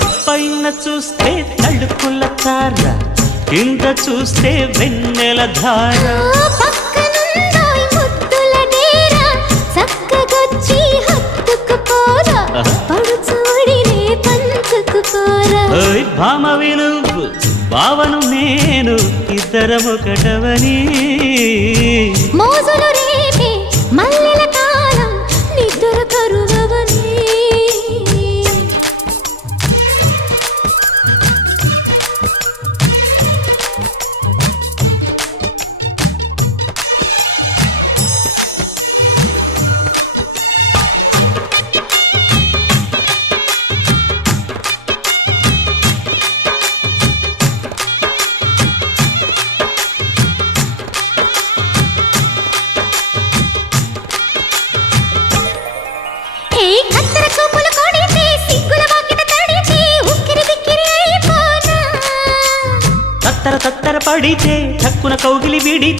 పైన చూస్తే తడుకుల తార, కింద చూస్తే వెన్నెల ధార. పక్కనుందోయ్ ముద్దుల డేరా, చక్కగొచ్చి హత్తుకుపోరా, పడుచూడినే పంచుకుపోరా. ఓయ్ భామ విలువు భావను నేను, ఇద్దరమొకటవని. మోజులు రేపే మల్లెల కాలం, నిద్ర కరువవని. తత్తర తత్తర పడితే తక్కున కౌగిలి విడి